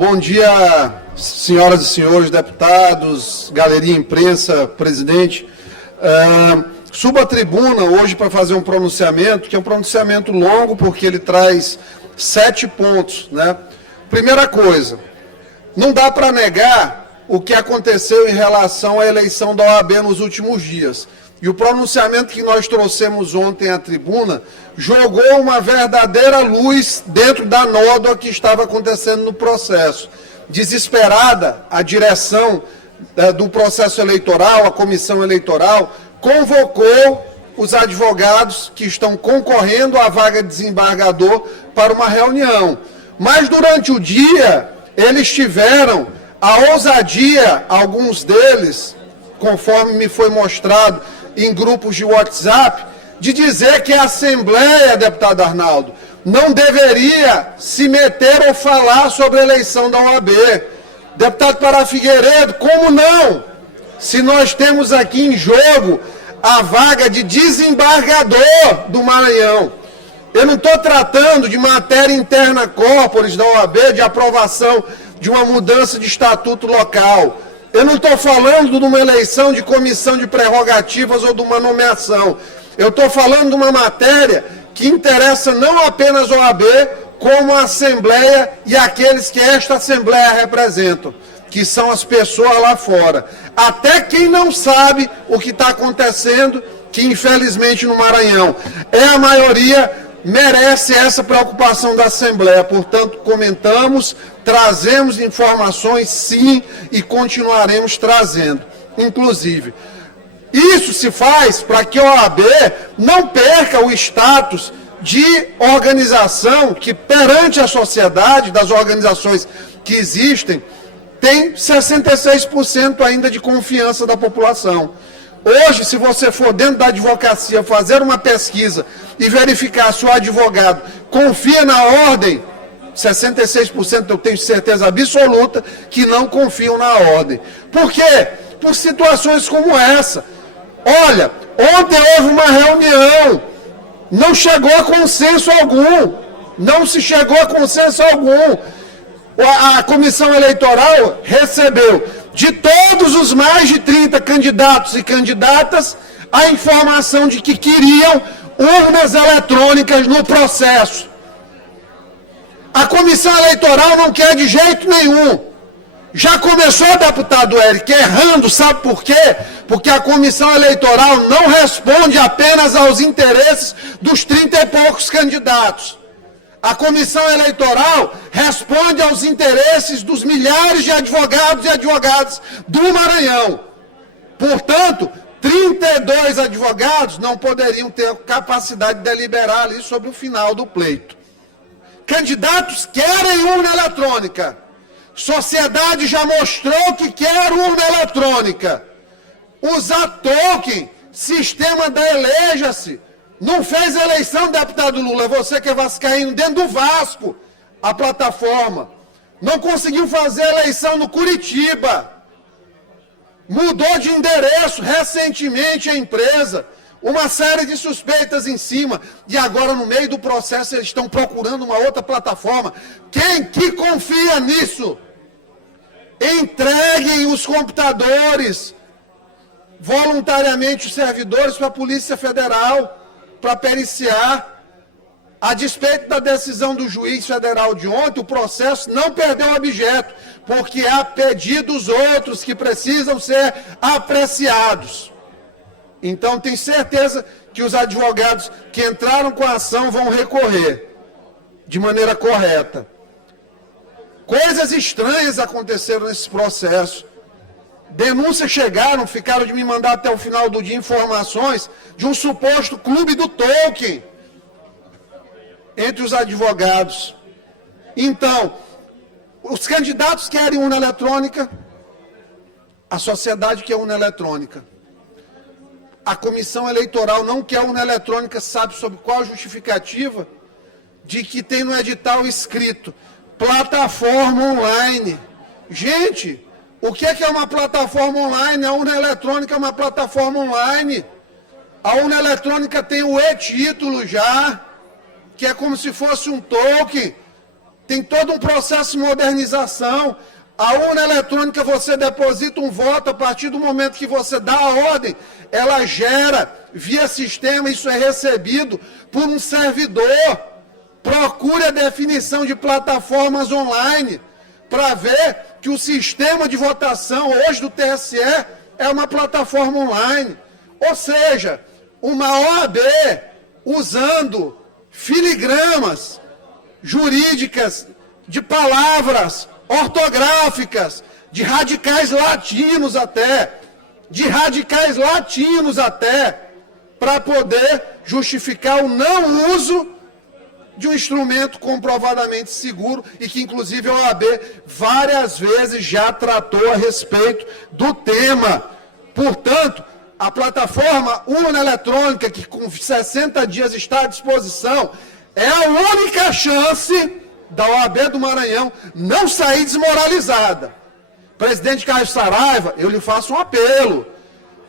Bom dia, senhoras e senhores deputados, galeria imprensa, presidente. Subo à tribuna hoje para fazer um pronunciamento, que é um pronunciamento longo, porque ele traz 7 pontos, né? Primeira coisa, não dá para negar o que aconteceu em relação à eleição da OAB nos últimos dias. E o pronunciamento que nós trouxemos ontem à tribuna jogou uma verdadeira luz dentro da nódoa que estava acontecendo no processo. Desesperada, a direção do processo eleitoral, a comissão eleitoral, convocou os advogados que estão concorrendo à vaga de desembargador para uma reunião. Mas durante o dia, eles tiveram a ousadia, alguns deles, conforme me foi mostrado em grupos de WhatsApp, de dizer que a Assembleia, deputado Arnaldo, não deveria se meter ou falar sobre a eleição da OAB. Deputado Pará Figueiredo, como não? Se nós temos aqui em jogo a vaga de desembargador do Maranhão. Eu não estou tratando de matéria interna corporis da OAB, de aprovação de uma mudança de estatuto local. Eu não estou falando de uma eleição de comissão de prerrogativas ou de uma nomeação. Eu estou falando de uma matéria que interessa não apenas a OAB, como a Assembleia e aqueles que esta Assembleia representam, que são as pessoas lá fora. Até quem não sabe o que está acontecendo, que infelizmente no Maranhão é a maioria, merece essa preocupação da Assembleia. Portanto, comentamos, trazemos informações, sim, e continuaremos trazendo. Inclusive, isso se faz para que a OAB não perca o status de organização que, perante a sociedade, das organizações que existem, tem 66% ainda de confiança da população. Hoje, se você for dentro da advocacia fazer uma pesquisa e verificar se o advogado confia na ordem, 66% eu tenho certeza absoluta que não confiam na ordem. Por quê? Por situações como essa. Olha, ontem houve uma reunião, não chegou a consenso algum, não se chegou a consenso algum. A comissão eleitoral recebeu de todos os mais de 30 candidatos e candidatas a informação de que queriam urnas eletrônicas no processo. A comissão eleitoral não quer de jeito nenhum. Já começou, deputado Eric, errando, sabe por quê? Porque a comissão eleitoral não responde apenas aos interesses dos 30 e poucos candidatos. A comissão eleitoral responde aos interesses dos milhares de advogados e advogadas do Maranhão. Portanto, 32 advogados não poderiam ter capacidade de deliberar ali sobre o final do pleito. Candidatos querem urna eletrônica. Sociedade já mostrou que quer urna eletrônica. Usar token, sistema da Eleja-se. Não fez eleição, deputado Lula, você que é vascaíno, dentro do Vasco, a plataforma. Não conseguiu fazer eleição no Curitiba. Mudou de endereço recentemente a empresa. Uma série de suspeitas em cima. E agora, no meio do processo, eles estão procurando uma outra plataforma. Quem que confia nisso? Entreguem os computadores, voluntariamente os servidores, para a Polícia Federal, para periciar. A despeito da decisão do juiz federal de ontem, o processo não perdeu objeto, porque há pedidos outros que precisam ser apreciados. Então, tenho certeza que os advogados que entraram com a ação vão recorrer de maneira correta. Coisas estranhas aconteceram nesse processo. Denúncias chegaram, ficaram de me mandar até o final do dia informações de um suposto clube do Tolkien entre os advogados. Então, os candidatos querem urna eletrônica, a sociedade quer urna eletrônica. A comissão eleitoral não quer urna eletrônica, sabe sob qual justificativa? De que tem no edital escrito plataforma online. Gente, o que é uma plataforma online? A urna eletrônica é uma plataforma online. A urna eletrônica tem o e-título já, que é como se fosse um token. tem todo um processo de modernização. A urna eletrônica, você deposita um voto, a partir do momento que você dá a ordem, ela gera via sistema, isso é recebido por um servidor. Procure a definição de plataformas online para ver que o sistema de votação hoje do TSE é uma plataforma online. Ou seja, uma OAB usando filigramas jurídicas de palavras ortográficas, de radicais latinos até, para poder justificar o não uso de um instrumento comprovadamente seguro e que, inclusive, a OAB várias vezes já tratou a respeito do tema. Portanto, a plataforma urna eletrônica, que com 60 dias está à disposição, é a única chance da OAB do Maranhão não sair desmoralizada. Presidente Caio Saraiva, eu lhe faço um apelo.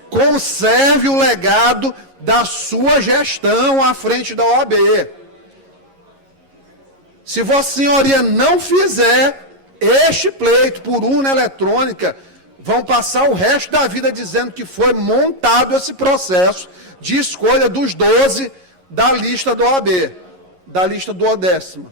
Conserve o legado da sua gestão à frente da OAB. Se Vossa Senhoria não fizer este pleito por urna eletrônica, vão passar o resto da vida dizendo que foi montado esse processo de escolha dos 12 da lista do OAB, da lista do 10ª.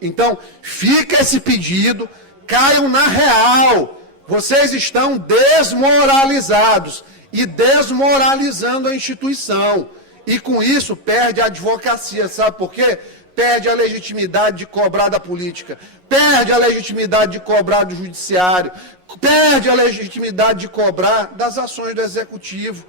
Então, fica esse pedido, caiam na real. Vocês estão desmoralizados e desmoralizando a instituição. E com isso perde a advocacia, sabe por quê? Perde a legitimidade de cobrar da política, perde a legitimidade de cobrar do judiciário, perde a legitimidade de cobrar das ações do executivo.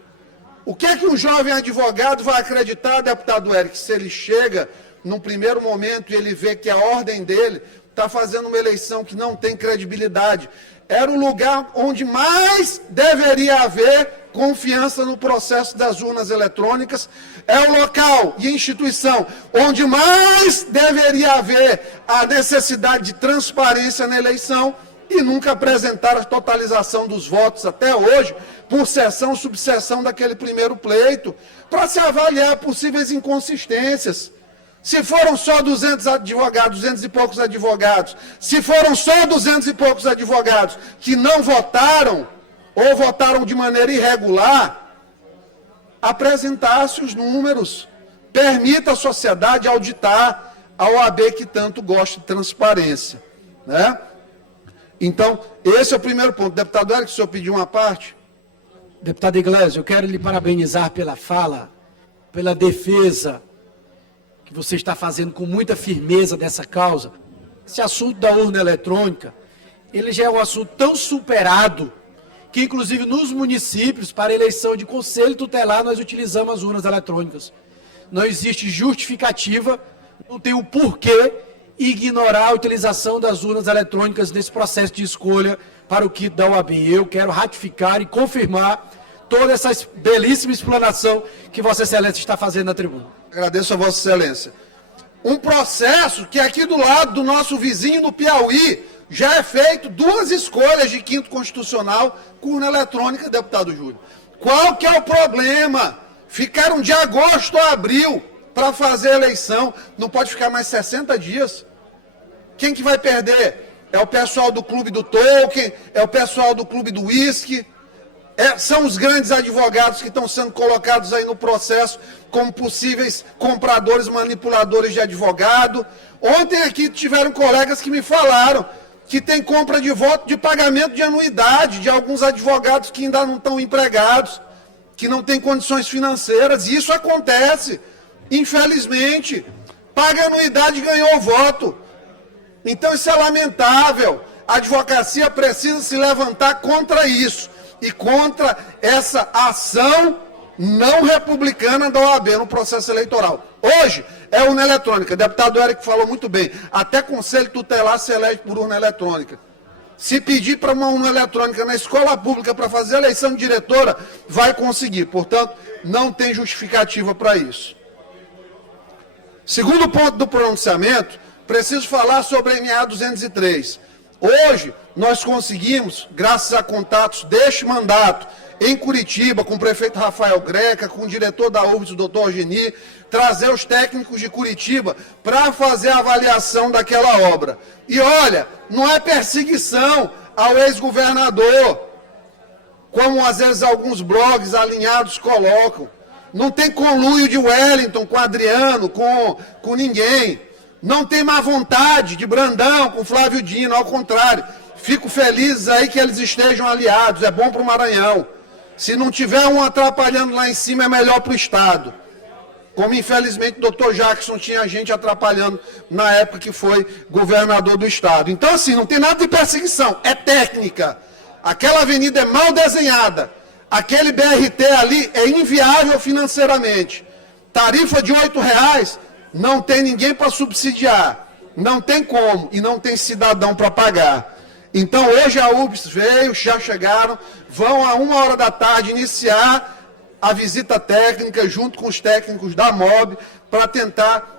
O que é que um jovem advogado vai acreditar, deputado Eric, se ele chega num primeiro momento e ele vê que a ordem dele está fazendo uma eleição que não tem credibilidade? Era o lugar onde mais deveria haver confiança no processo das urnas eletrônicas, é o local e instituição onde mais deveria haver a necessidade de transparência na eleição e nunca apresentar a totalização dos votos até hoje, por seção, subseção daquele primeiro pleito, para se avaliar possíveis inconsistências. Se foram só 200 advogados, 200 e poucos advogados, se foram só 200 e poucos advogados que não votaram, ou votaram de maneira irregular, apresentasse os números, permita a sociedade auditar a OAB que tanto gosta de transparência, né? Então, esse é o primeiro ponto. Deputado Eric, o senhor pediu uma parte? Deputado Iglesias, eu quero lhe parabenizar pela fala, pela defesa que você está fazendo com muita firmeza dessa causa. Esse assunto da urna eletrônica, ele já é um assunto tão superado, que inclusive nos municípios, para eleição de conselho tutelar, nós utilizamos as urnas eletrônicas. Não existe justificativa, não tem o porquê ignorar a utilização das urnas eletrônicas nesse processo de escolha para o kit da OAB. Eu quero ratificar e confirmar toda essa belíssima explanação que Vossa Excelência está fazendo na tribuna. Agradeço a Vossa Excelência. Um processo que aqui do lado do nosso vizinho no Piauí já é feito 2 escolhas de quinto constitucional com urna eletrônica, deputado Júlio. Qual que é o problema? Ficaram de agosto a abril para fazer a eleição, não pode ficar mais 60 dias. Quem que vai perder? É o pessoal do clube do Tolkien, é o pessoal do clube do whisky, são os grandes advogados que estão sendo colocados aí no processo como possíveis compradores, manipuladores de advogado. Ontem aqui tiveram colegas que me falaram que tem compra de voto de pagamento de anuidade de alguns advogados que ainda não estão empregados, que não têm condições financeiras. E isso acontece, infelizmente. Paga anuidade e ganhou o voto. Então isso é lamentável. A advocacia precisa se levantar contra isso e contra essa ação não republicana da OAB no processo eleitoral. Hoje é urna eletrônica. O deputado Eric falou muito bem. Até conselho tutelar se elege por urna eletrônica. Se pedir para uma urna eletrônica na escola pública para fazer a eleição de diretora, vai conseguir. Portanto, não tem justificativa para isso. Segundo ponto do pronunciamento, preciso falar sobre a MA 203. Hoje, nós conseguimos, graças a contatos deste mandato, em Curitiba, com o prefeito Rafael Greca, com o diretor da UFRGS, o doutor Geni, trazer os técnicos de Curitiba para fazer a avaliação daquela obra. E olha, não é perseguição ao ex-governador, como às vezes alguns blogs alinhados colocam. Não tem conluio de Wellington com Adriano, com ninguém. Não tem má vontade de Brandão com Flávio Dino, ao contrário. Fico feliz aí que eles estejam aliados, é bom para o Maranhão. Se não tiver um atrapalhando lá em cima, é melhor para o Estado. Como, infelizmente, o doutor Jackson tinha gente atrapalhando na época que foi governador do Estado. Então, assim, não tem nada de perseguição, é técnica. Aquela avenida é mal desenhada. Aquele BRT ali é inviável financeiramente. Tarifa de R$8, não tem ninguém para subsidiar. Não tem como, e não tem cidadão para pagar. Então, hoje a UFRGS veio, já chegaram, vão a 13h iniciar a visita técnica, junto com os técnicos da MOB, para tentar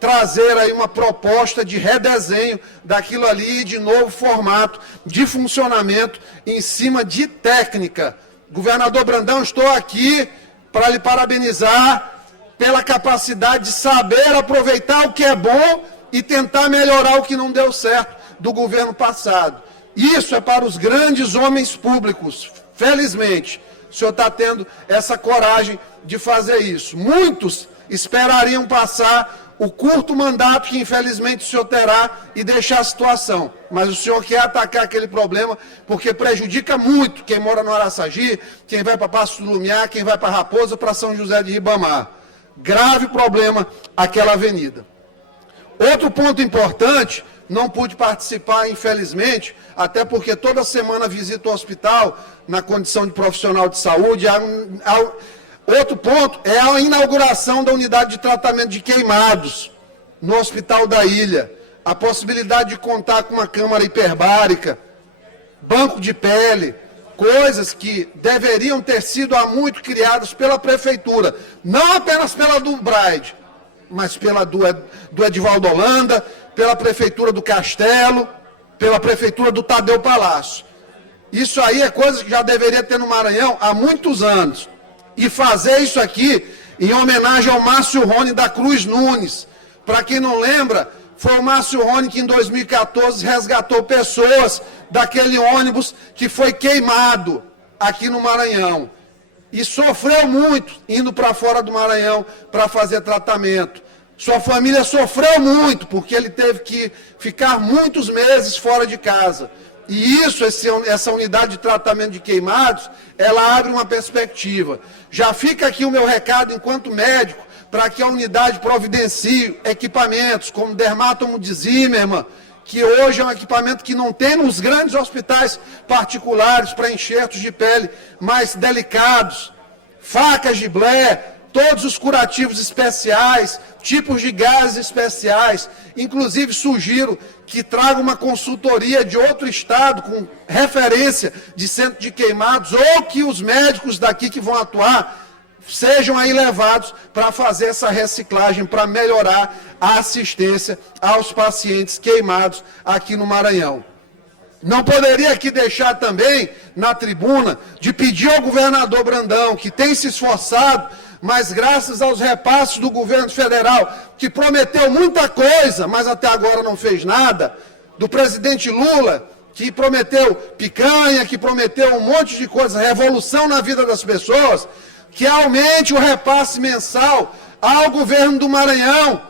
trazer aí uma proposta de redesenho daquilo ali, de novo formato de funcionamento em cima de técnica. Governador Brandão, estou aqui para lhe parabenizar pela capacidade de saber aproveitar o que é bom e tentar melhorar o que não deu certo do governo passado. Isso é para os grandes homens públicos. Felizmente, o senhor está tendo essa coragem de fazer isso. Muitos esperariam passar o curto mandato que, infelizmente, o senhor terá e deixar a situação. Mas o senhor quer atacar aquele problema porque prejudica muito quem mora no Araçagi, quem vai para Passo do Lumiar, quem vai para Raposa, para São José de Ribamar. Grave problema aquela avenida. Outro ponto importante, não pude participar, infelizmente, até porque toda semana visito o hospital na condição de profissional de saúde. Outro ponto é a inauguração da unidade de tratamento de queimados no Hospital da Ilha. A possibilidade de contar com uma câmara hiperbárica, banco de pele, coisas que deveriam ter sido há muito criadas pela Prefeitura, não apenas pela do Braide, mas pela do Edivaldo Holanda, pela Prefeitura do Castelo, pela Prefeitura do Tadeu Palácio. Isso aí é coisa que já deveria ter no Maranhão há muitos anos. E fazer isso aqui em homenagem ao Márcio Rony da Cruz Nunes. Para quem não lembra, foi o Márcio Rony que em 2014 resgatou pessoas daquele ônibus que foi queimado aqui no Maranhão. E sofreu muito indo para fora do Maranhão para fazer tratamento. Sua família sofreu muito, porque ele teve que ficar muitos meses fora de casa. E isso, essa unidade de tratamento de queimados, ela abre uma perspectiva. Já fica aqui o meu recado, enquanto médico, para que a unidade providencie equipamentos como dermátomo de Zimmermann, que hoje é um equipamento que não tem nos grandes hospitais particulares para enxertos de pele mais delicados, facas de Blair, todos os curativos especiais, tipos de gases especiais. Inclusive, sugiro que traga uma consultoria de outro estado com referência de centro de queimados, ou que os médicos daqui que vão atuar sejam aí levados para fazer essa reciclagem, para melhorar a assistência aos pacientes queimados aqui no Maranhão. Não poderia aqui deixar também, na tribuna, de pedir ao governador Brandão, que tem se esforçado, mas graças aos repasses do governo federal, que prometeu muita coisa, mas até agora não fez nada, do presidente Lula, que prometeu picanha, que prometeu um monte de coisa, revolução na vida das pessoas, que aumente o repasse mensal ao governo do Maranhão.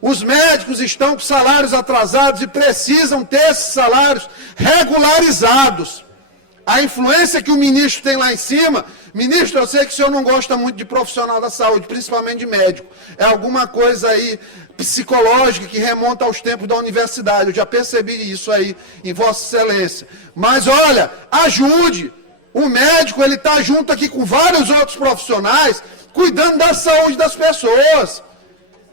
Os médicos estão com salários atrasados e precisam ter esses salários regularizados. A influência que o ministro tem lá em cima, ministro, eu sei que o senhor não gosta muito de profissional da saúde, principalmente de médico. É alguma coisa aí psicológica que remonta aos tempos da universidade. Eu já percebi isso aí em Vossa Excelência. Mas olha, ajude. O médico, ele está junto aqui com vários outros profissionais, cuidando da saúde das pessoas.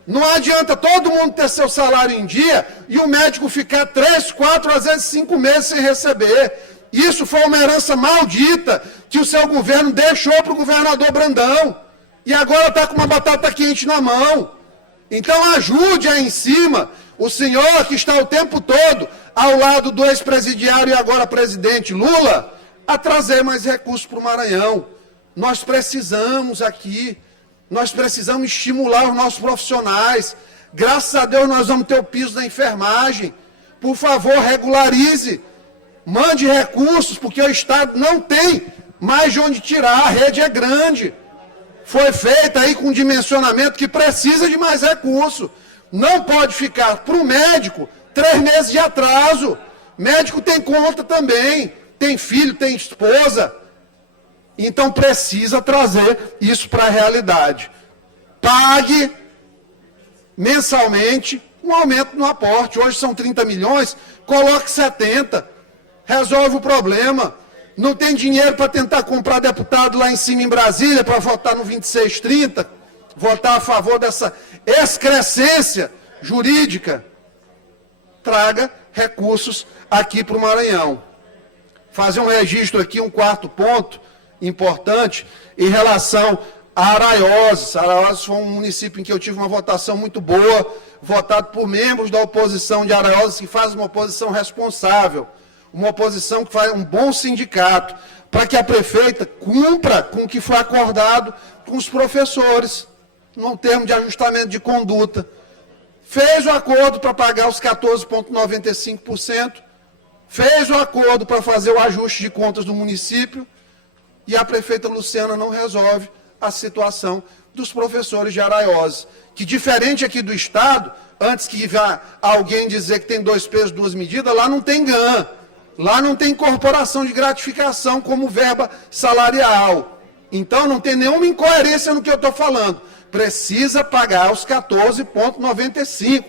Não adianta todo mundo ter seu salário em dia e o médico ficar 3, 4, às vezes 5 meses sem receber. Isso foi uma herança maldita que o seu governo deixou para o governador Brandão. E agora está com uma batata quente na mão. Então ajude aí em cima. O senhor que está o tempo todo ao lado do ex-presidiário e agora presidente Lula, a trazer mais recursos para o Maranhão. Nós precisamos aqui, nós precisamos estimular os nossos profissionais. Graças a Deus nós vamos ter o piso da enfermagem. Por favor, regularize, mande recursos, porque o Estado não tem mais de onde tirar, a rede é grande. Foi feita aí com um dimensionamento que precisa de mais recurso. Não pode ficar para o médico 3 meses de atraso. Médico tem conta também, tem filho, tem esposa. Então precisa trazer isso para a realidade. Pague mensalmente um aumento no aporte. Hoje são 30 milhões, coloque 70. Resolve o problema. Não tem dinheiro para tentar comprar deputado lá em cima em Brasília para votar no 2630, votar a favor dessa excrescência jurídica. Traga recursos aqui para o Maranhão. Fazer um registro aqui, um quarto ponto importante, em relação a Araioses. Araioses foi um município em que eu tive uma votação muito boa, votado por membros da oposição de Araioses, que faz uma oposição responsável, uma oposição que faz um bom sindicato, para que a prefeita cumpra com o que foi acordado com os professores, num termo de ajustamento de conduta. Fez o acordo para pagar os 14,95%, fez o acordo para fazer o ajuste de contas do município, e a prefeita Luciana não resolve a situação dos professores de Araioses, que diferente aqui do Estado, antes que vá alguém dizer que tem 2 pesos, 2 medidas, lá não tem GAN, lá não tem incorporação de gratificação como verba salarial. Então não tem nenhuma incoerência no que eu estou falando. Precisa pagar os 14,95.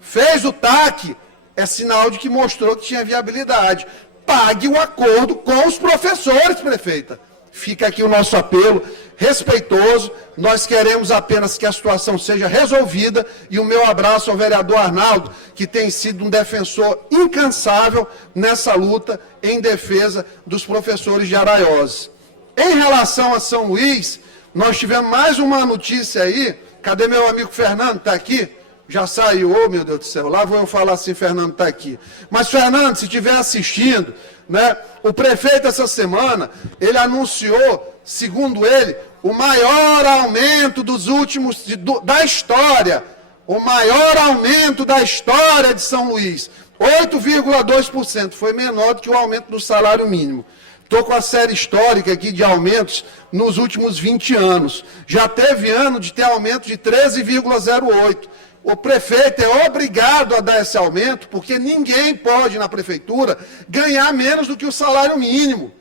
Fez o TAC, é sinal de que mostrou que tinha viabilidade. Pague o acordo com os professores, prefeita. Fica aqui o nosso apelo respeitoso. Nós queremos apenas que a situação seja resolvida, e o meu abraço ao vereador Arnaldo, que tem sido um defensor incansável nessa luta em defesa dos professores de Araioses. Em relação a São Luís, nós tivemos mais uma notícia aí. Cadê meu amigo Fernando? Está aqui? Já saiu, oh meu Deus do céu, lá vou eu falar assim, Fernando está aqui. Mas Fernando, se estiver assistindo, né, o prefeito essa semana, ele anunciou, segundo ele, o maior aumento dos últimos, da história, o maior aumento da história de São Luís, 8,2%, foi menor do que o aumento do salário mínimo. Estou com a série histórica aqui de aumentos nos últimos 20 anos. Já teve ano de ter aumento de 13,08%. O prefeito é obrigado a dar esse aumento, porque ninguém pode, na prefeitura, ganhar menos do que o salário mínimo.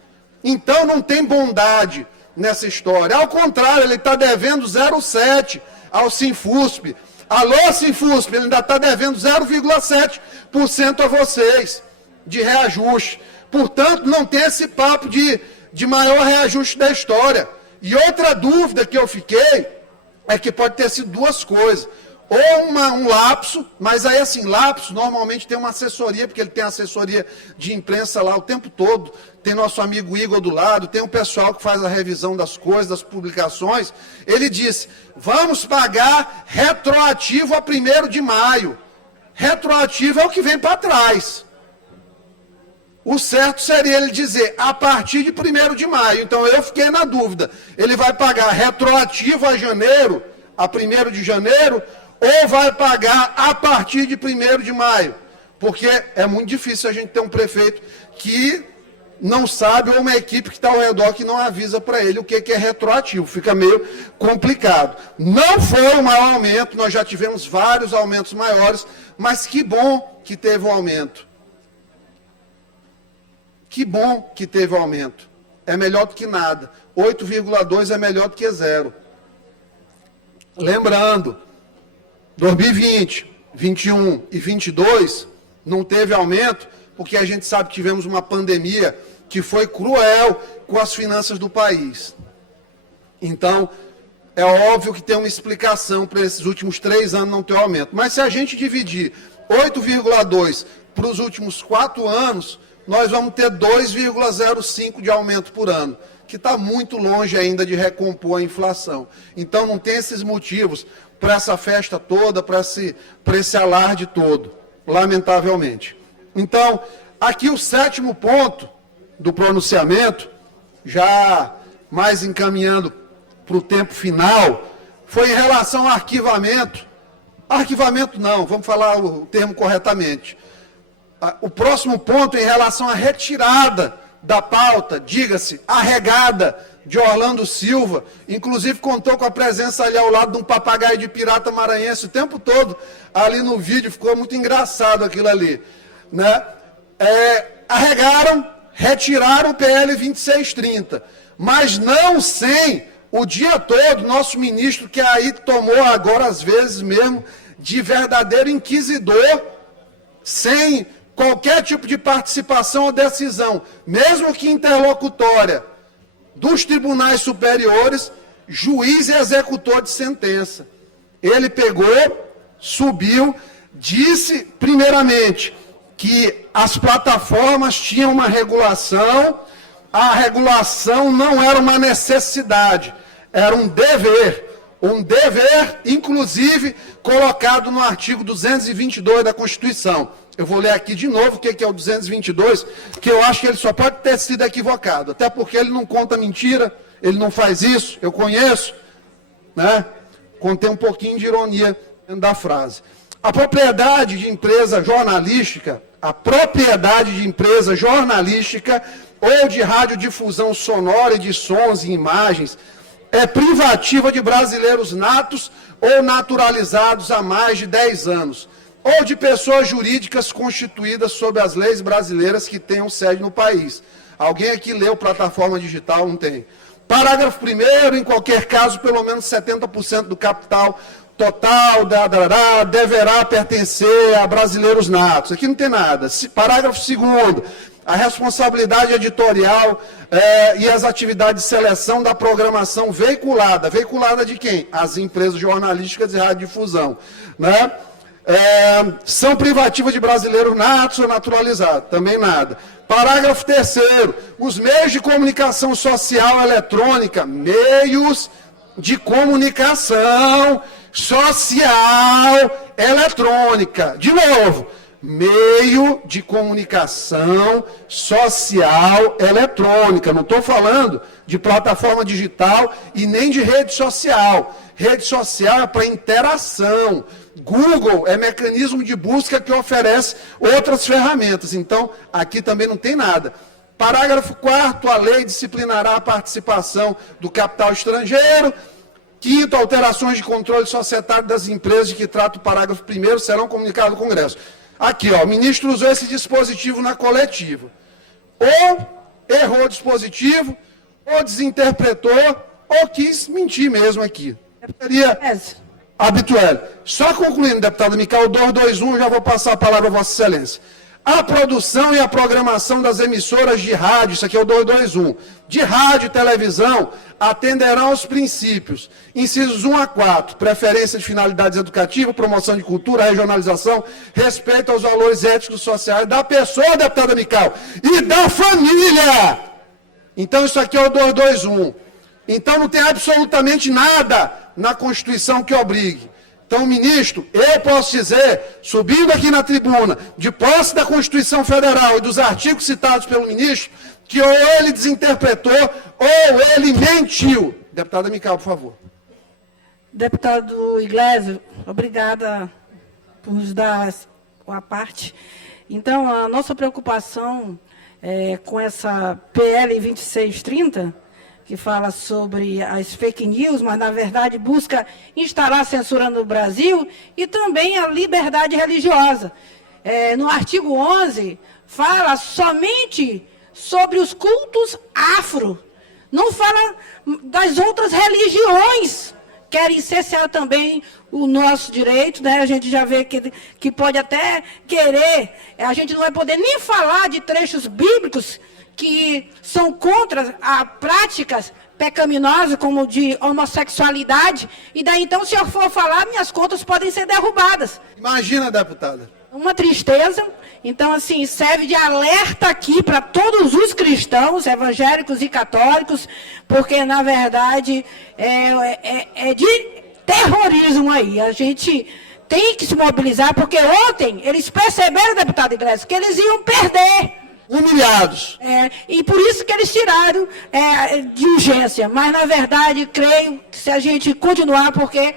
Então, não tem bondade nessa história. Ao contrário, ele está devendo 0,7% ao Sinfusp. Alô, Sinfusp, ele ainda está devendo 0,7% a vocês, de reajuste. Portanto, não tem esse papo de maior reajuste da história. E outra dúvida que eu fiquei é que pode ter sido 2 coisas. Ou um lapso, mas aí assim, lapso normalmente tem uma assessoria, porque ele tem assessoria de imprensa lá o tempo todo, tem nosso amigo Igor do lado, tem o pessoal que faz a revisão das coisas, das publicações. Ele disse, vamos pagar retroativo a 1º de maio. Retroativo é o que vem para trás. O certo seria ele dizer, a partir de 1º de maio. Então eu fiquei na dúvida, ele vai pagar retroativo a janeiro, a 1º de janeiro, ou vai pagar a partir de 1º de maio? Porque é muito difícil a gente ter um prefeito que não sabe, ou uma equipe que está ao redor que não avisa para ele o que é retroativo. Fica meio complicado. Não foi o maior aumento, nós já tivemos vários aumentos maiores, mas que bom que teve o aumento. Que bom que teve o aumento. É melhor do que nada. 8,2 é melhor do que 0. Lembrando, 2020, 21 e 22 não teve aumento, porque a gente sabe que tivemos uma pandemia que foi cruel com as finanças do país. Então, é óbvio que tem uma explicação para esses últimos 3 anos não ter aumento. Mas se a gente dividir 8,2 para os últimos 4 anos, nós vamos ter 2,05% de aumento por ano, que está muito longe ainda de recompor a inflação. Então, não tem esses motivos para essa festa toda, para esse alarde todo, lamentavelmente. Então, aqui o 7º ponto do pronunciamento, já mais encaminhando para o tempo final, foi em relação ao arquivamento. Arquivamento não, vamos falar o termo corretamente. O próximo ponto é em relação à retirada da pauta, diga-se, arregada de Orlando Silva, inclusive contou com a presença ali ao lado de um papagaio de pirata maranhense o tempo todo, ali no vídeo, ficou muito engraçado aquilo ali, né? Retiraram o PL 2630, mas não sem o dia todo, nosso ministro, que aí tomou agora às vezes mesmo, de verdadeiro inquisidor, sem qualquer tipo de participação ou decisão, mesmo que interlocutória, dos tribunais superiores, juiz e executor de sentença. Ele pegou, subiu, disse, primeiramente, que as plataformas tinham uma regulação, a regulação não era uma necessidade, era um dever, inclusive, colocado no artigo 222 da Constituição. Eu vou ler aqui de novo o que é o 222, que eu acho que ele só pode ter sido equivocado, até porque ele não conta mentira, ele não faz isso, eu conheço, né? Contém um pouquinho de ironia dentro da frase. A propriedade de empresa jornalística, ou de radiodifusão sonora e de sons e imagens é privativa de brasileiros natos ou naturalizados há mais de 10 anos, ou de pessoas jurídicas constituídas sob as leis brasileiras que tenham sede no país. Alguém aqui leu plataforma digital? Não tem. Parágrafo 1º, em qualquer caso, pelo menos 70% do capital total deverá pertencer a brasileiros natos. Aqui não tem nada. Parágrafo 2º, a responsabilidade editorial e as atividades de seleção da programação veiculada. Veiculada de quem? As empresas jornalísticas de radiodifusão, né? São privativas de brasileiros natos ou naturalizados. Também nada. Parágrafo 3º, os meios de comunicação social eletrônica, meios de comunicação social eletrônica. De novo, meio de comunicação social eletrônica. Não estou falando de plataforma digital e nem de rede social. Rede social é para interação. Google é mecanismo de busca que oferece outras ferramentas. Então, aqui também não tem nada. Parágrafo 4º, a lei disciplinará a participação do capital estrangeiro. 5º, alterações de controle societário das empresas de que trata o parágrafo 1º serão comunicadas ao Congresso. Aqui, ó, o ministro usou esse dispositivo na coletiva. Ou errou o dispositivo, ou desinterpretou, ou quis mentir mesmo aqui. Seria habitual. Só concluindo, deputada Mical, 221, eu já vou passar a palavra a Vossa Excelência. A produção e a programação das emissoras de rádio, isso aqui é o 221, de rádio e televisão, atenderão aos princípios, incisos 1 a 4, preferência de finalidades educativas, promoção de cultura, regionalização, respeito aos valores éticos e sociais da pessoa, deputada Mical, e da família. Então, isso aqui é o 221. Então, não tem absolutamente nada na Constituição que obrigue. Então, ministro, eu posso dizer, subindo aqui na tribuna, de posse da Constituição Federal e dos artigos citados pelo ministro, que ou ele desinterpretou ou ele mentiu. Deputada Mical, por favor. Deputado Iglesias, obrigada por nos dar a parte. Então, a nossa preocupação com essa PL 2630, que fala sobre as fake news, mas, na verdade, busca instalar a censura no Brasil e também a liberdade religiosa. No artigo 11, fala somente sobre os cultos afro. Não fala das outras religiões. Querem cercear também o nosso direito, né? A gente já vê que pode até querer. A gente não vai poder nem falar de trechos bíblicos que são contra a práticas pecaminosas, como de homossexualidade, e daí então, se eu for falar, minhas contas podem ser derrubadas. Imagina, deputada, Uma tristeza. Então, assim, serve de alerta aqui para todos os cristãos, evangélicos e católicos, porque, na verdade, é de terrorismo aí. A gente tem que se mobilizar, porque ontem eles perceberam, deputado Iglesias, que eles iam perder. Humilhados. E por isso que eles tiraram de urgência. Mas, na verdade, creio que se a gente continuar, porque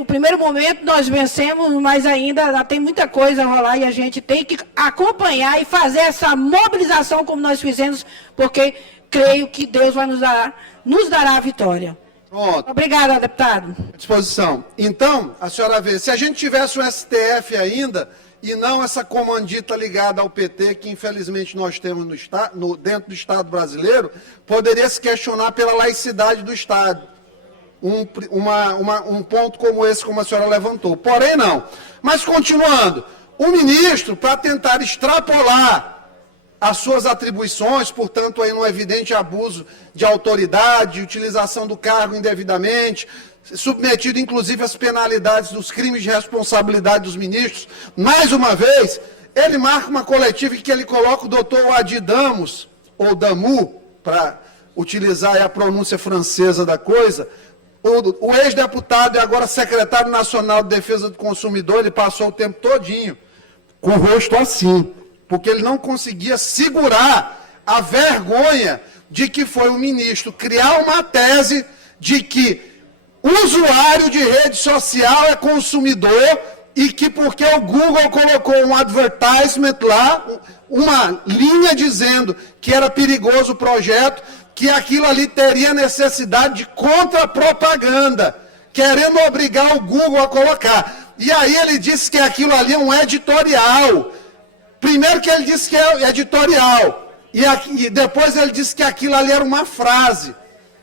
o primeiro momento nós vencemos, mas ainda tem muita coisa a rolar e a gente tem que acompanhar e fazer essa mobilização como nós fizemos, porque creio que Deus vai nos dará a vitória. Pronto. Obrigada, deputado. À disposição. Então, a senhora vê, se a gente tivesse um STF ainda, e não essa comandita ligada ao PT, que infelizmente nós temos dentro do Estado brasileiro, poderia se questionar pela laicidade do Estado. Um ponto como esse, como a senhora levantou. Porém, não. Mas, continuando, o ministro, para tentar extrapolar as suas atribuições, portanto, aí um evidente abuso de autoridade, utilização do cargo indevidamente, submetido, inclusive, às penalidades dos crimes de responsabilidade dos ministros, mais uma vez, ele marca uma coletiva em que ele coloca o doutor Adi Damos, ou Damu, para utilizar a pronúncia francesa da coisa. O ex-deputado e agora secretário nacional de defesa do consumidor, ele passou o tempo todinho com o rosto assim, porque ele não conseguia segurar a vergonha de que foi o ministro criar uma tese de que usuário de rede social é consumidor e que porque o Google colocou um advertisement lá, uma linha dizendo que era perigoso o projeto, que aquilo ali teria necessidade de contra-propaganda, querendo obrigar o Google a colocar. E aí ele disse que aquilo ali é um editorial. Primeiro que ele disse que é editorial, e depois ele disse que aquilo ali era uma frase.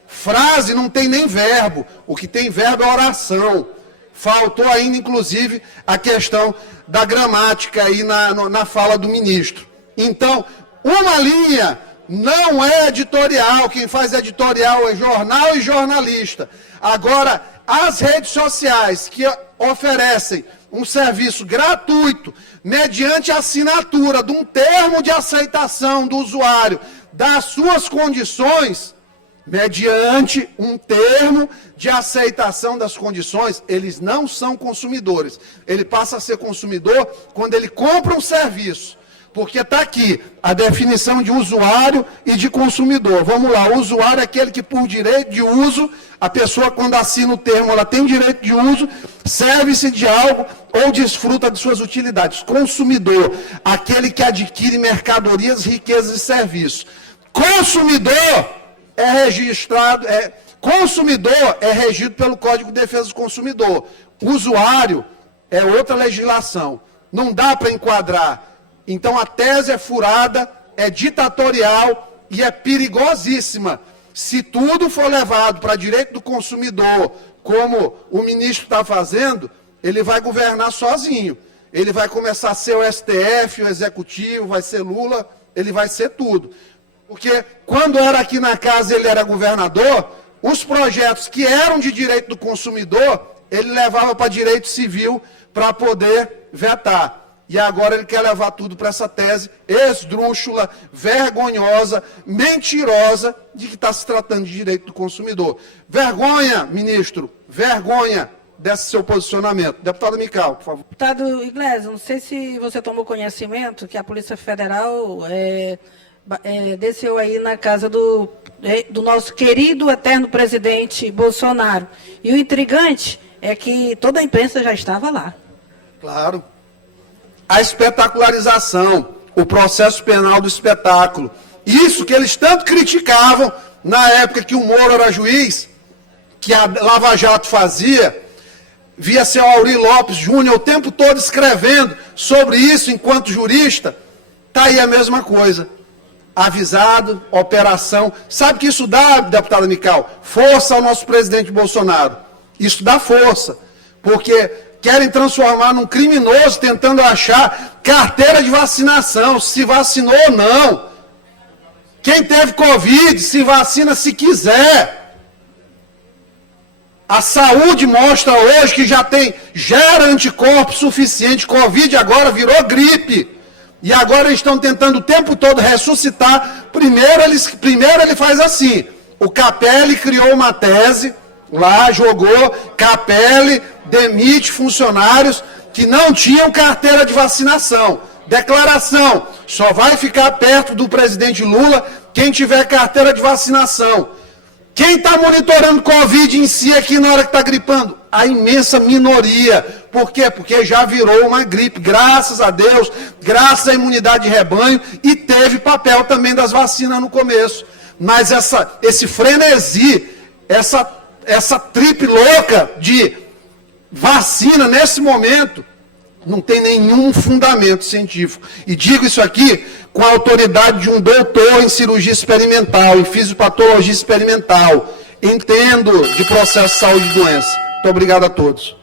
Frase não tem nem verbo, o que tem verbo é oração. Faltou ainda, inclusive, a questão da gramática aí na fala do ministro. Então, uma linha não é editorial, quem faz editorial é jornal e jornalista. Agora, as redes sociais que oferecem um serviço gratuito, mediante a assinatura de um termo de aceitação do usuário das suas condições, mediante um termo de aceitação das condições, eles não são consumidores. Ele passa a ser consumidor quando ele compra um serviço. Porque está aqui a definição de usuário e de consumidor. Vamos lá, o usuário é aquele que por direito de uso, a pessoa quando assina o termo, ela tem direito de uso, serve-se de algo ou desfruta de suas utilidades. Consumidor, aquele que adquire mercadorias, riquezas e serviços. Consumidor é registrado, consumidor é regido pelo Código de Defesa do Consumidor. Usuário é outra legislação. Não dá para enquadrar. Então a tese é furada, é ditatorial e é perigosíssima. Se tudo for levado para direito do consumidor, como o ministro está fazendo, ele vai governar sozinho. Ele vai começar a ser o STF, o Executivo, vai ser Lula, ele vai ser tudo. Porque quando era aqui na casa ele era governador, os projetos que eram de direito do consumidor, ele levava para direito civil para poder vetar. E agora ele quer levar tudo para essa tese esdrúxula, vergonhosa, mentirosa, de que está se tratando de direito do consumidor. Vergonha, ministro, vergonha desse seu posicionamento. Deputado Mical, por favor. Deputado Iglesias, não sei se você tomou conhecimento que a Polícia Federal desceu aí na casa do nosso querido, eterno presidente Bolsonaro. E o intrigante é que toda a imprensa já estava lá. Claro. A espetacularização, o processo penal do espetáculo. Isso que eles tanto criticavam na época que o Moro era juiz, que a Lava Jato fazia, via seu Aurí Lopes Júnior o tempo todo escrevendo sobre isso enquanto jurista, está aí a mesma coisa. Avisado, operação. Sabe o que isso dá, deputada Mical? Força ao nosso presidente Bolsonaro. Isso dá força, porque querem transformar num criminoso tentando achar carteira de vacinação, se vacinou ou não. Quem teve Covid se vacina se quiser. A saúde mostra hoje que gera anticorpos suficiente. Covid agora virou gripe. E agora eles estão tentando o tempo todo ressuscitar. Primeiro ele faz assim. O Capelli criou uma tese, lá jogou, Capelli demite funcionários que não tinham carteira de vacinação. Declaração, só vai ficar perto do presidente Lula quem tiver carteira de vacinação. Quem está monitorando Covid em si aqui na hora que está gripando? A imensa minoria. Por quê? Porque já virou uma gripe, graças a Deus, graças à imunidade de rebanho, e teve papel também das vacinas no começo. Mas esse frenesi, essa tripe louca de vacina nesse momento, não tem nenhum fundamento científico. E digo isso aqui com a autoridade de um doutor em cirurgia experimental, em fisiopatologia experimental. Entendo de processo de saúde e doença. Muito obrigado a todos.